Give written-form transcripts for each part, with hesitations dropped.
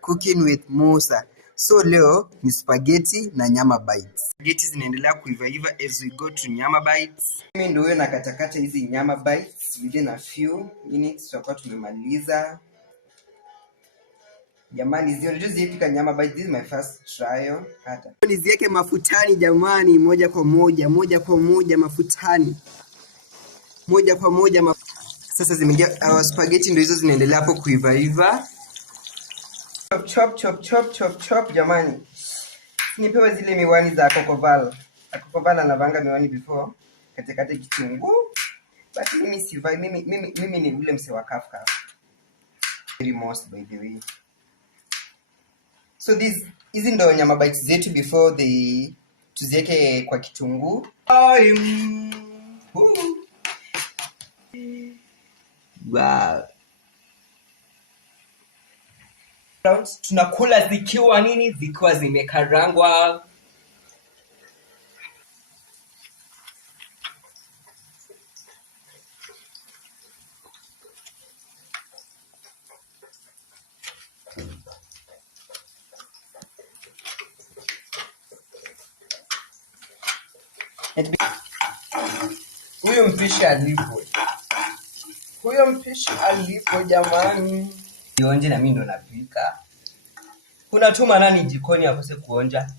Cooking with Musa. So leo ni spaghetti na nyama bites. Spaghetti zinaendelea kuiva as we go to nyama bites. Mimi ndio nakatakata hizi nyama bites within a few minutes tutakuwa tumemaliza. Jamani, unajua zipika nyama bites, this is my first trial. Hata niziweke mafutani jamani, moja kwa moja mafutani. Sasa zimeingia spaghetti, ndio hizo zinaendelea hapo kuiva. Chop jamani. Nipewa zile miwani za Cocoval. Cocoval anavanga miwani before katikati kitunguu. But mimi sivai, mimi ni ule mse wa Kafka. Very most by the way. So hizi ndo nyama bites zetu before tuziweke kwa kitunguu. Wow. Tunakula zikiwa nini? Zikiwa zimekarangwa. Huyo mpishi alipo jamani. Nionje na mimi ndo napika. Unatuma nani jikoni akose kuonja?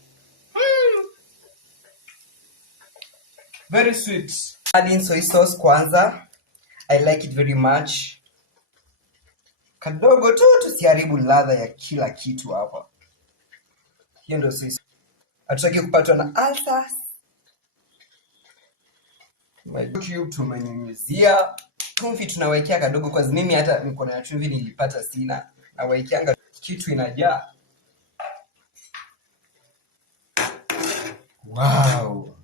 Very sweet. Adding soy sauce kwanza. I like it very much. Kadogo tu tusiharibu ladha ya kila kitu hapa. Hiyo ndio soy sauce. Hatutaki kupatwa na ulcers. Tumenyunyizia. Chumvi tunawekea kadogo kwa mimi hata mikono ya chumvi nilipata sina. Nawekeanga kitu inajaa. Wow.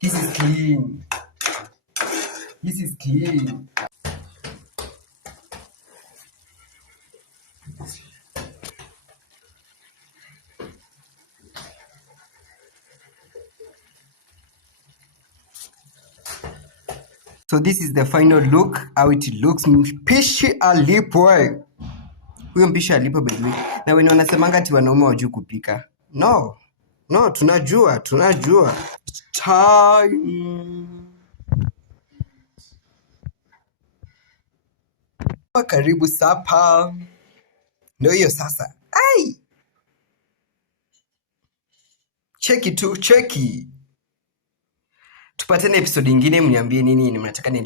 This is clean. So this is the final look, how it looks. Mpishi alipwe. Huyo mpishi alipo by the way. Na wenye wanasemanga ati wanaume wajui kupika. No, tunajua. Time. Karibu sapa. Ndio hiyo sasa. Ai! Cheki. Tupatane episode nyingine, mniambie nini mnataka